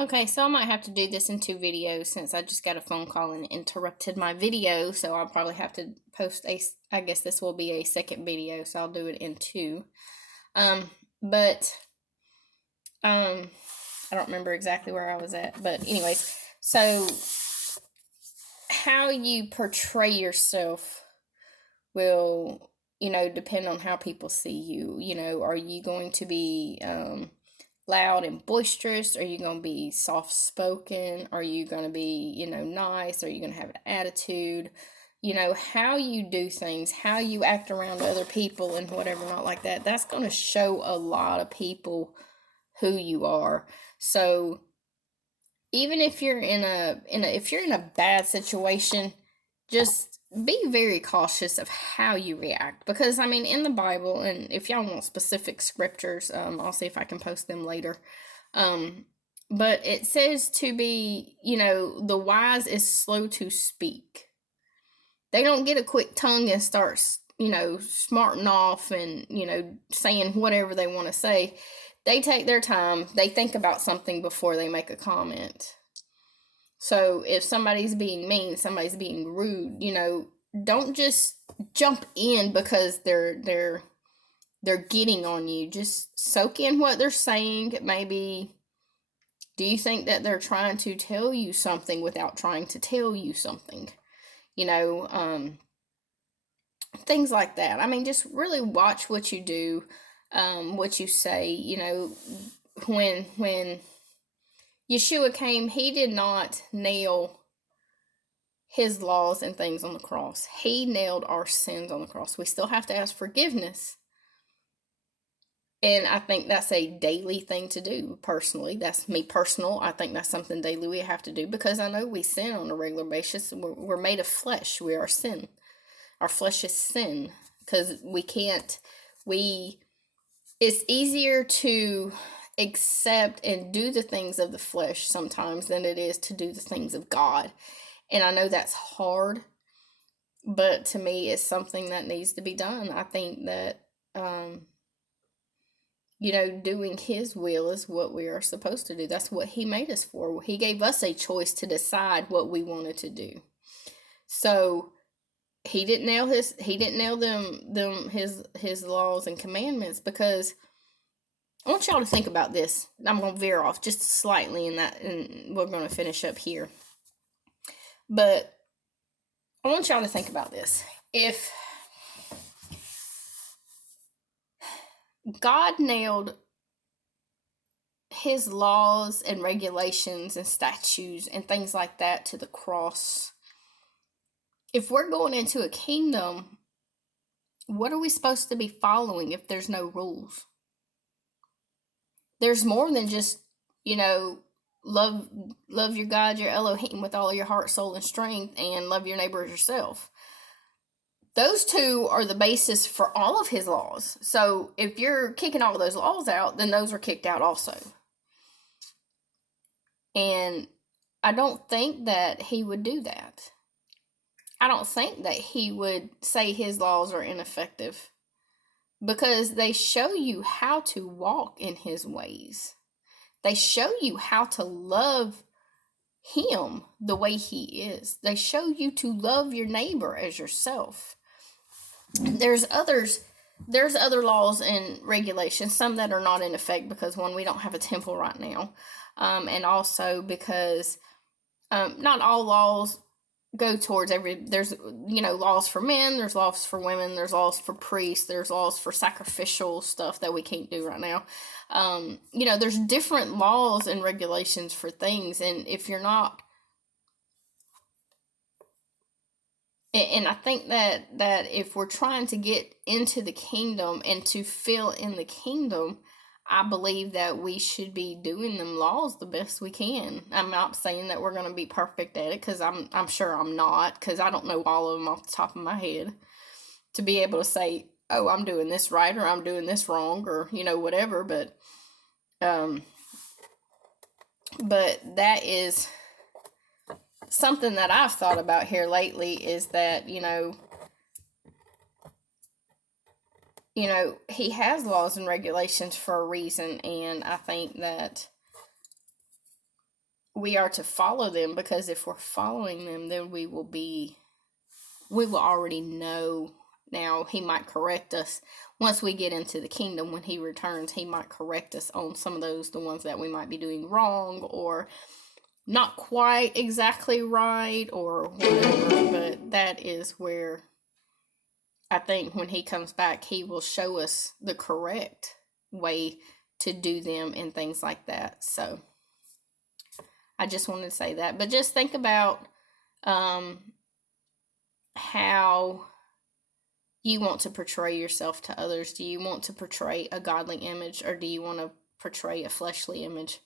Okay, so I might have to do this in two videos since I just got a phone call and interrupted my video. So I'll probably have to post I guess this will be a second video, so I'll do it in two. But I don't remember exactly where I was at. But anyways, so how you portray yourself will, depend on how people see you. Are you going to be loud and boisterous? Are you going to be soft spoken? Are you going to be, nice? Are you going to have an attitude? How you do things, how you act around other people and whatever, not like that. That's going to show a lot of people who you are. So even if you're if you're in a bad situation, just be very cautious of how you react, because I mean, in the Bible, and if y'all want specific scriptures, I'll see if I can post them later. But it says to be, the wise is slow to speak. They don't get a quick tongue and start, smarting off and, saying whatever they want to say. They take their time. They think about something before they make a comment. So if somebody's being mean, somebody's being rude, don't just jump in because they're getting on you. Just soak in what they're saying. Maybe, do you think that they're trying to tell you something without trying to tell you something? Things like that. I mean, just really watch what you do, what you say. When Yeshua came, he did not nail his laws and things on the cross. He nailed our sins on the cross. We still have to ask forgiveness. And I think that's a daily thing to do, personally. That's me personal. I think that's something daily we have to do, because I know we sin on a regular basis. We're made of flesh. We are sin. Our flesh is sin, because it's easier to accept and do the things of the flesh sometimes than it is to do the things of God. And I know that's hard, but to me, it's something that needs to be done. I think that, doing his will is what we are supposed to do. That's what he made us for. He gave us a choice to decide what we wanted to do. So he didn't nail his laws and commandments, because I want y'all to think about this. I'm going to veer off just slightly and we're going to finish up here. But I want y'all to think about this. If God nailed his laws and regulations and statutes and things like that to the cross, if we're going into a kingdom, what are we supposed to be following if there's no rules? There's more than just, love your God, your Elohim, with all your heart, soul, and strength, and love your neighbor as yourself. Those two are the basis for all of his laws. So if you're kicking all of those laws out, then those are kicked out also. And I don't think that he would do that. I don't think that he would say his laws are ineffective, because they show you how to walk in his ways. They show you how to love him the way he is. They show you to love your neighbor as yourself. There's other laws and regulations, some that are not in effect because, one, we don't have a temple right now, and also because not all laws go towards there's laws for men, there's laws for women, there's laws for priests, there's laws for sacrificial stuff that we can't do right now. There's different laws and regulations for things, and if you're not, and I think that if we're trying to get into the kingdom and to fill in the kingdom, I believe that we should be doing them laws the best we can. I'm not saying that we're going to be perfect at it, because I'm sure I'm not, because I don't know all of them off the top of my head to be able to say, oh, I'm doing this right, or I'm doing this wrong, or whatever. But that is something that I've thought about here lately, is that he has laws and regulations for a reason, and I think that we are to follow them, because if we're following them, then we will already know. Now, he might correct us once we get into the kingdom. When he returns, he might correct us on some of those, the ones that we might be doing wrong or not quite exactly right or whatever. But that is where I think when he comes back, he will show us the correct way to do them and things like that. So I just wanted to say that. But just think about how you want to portray yourself to others. Do you want to portray a godly image, or do you want to portray a fleshly image?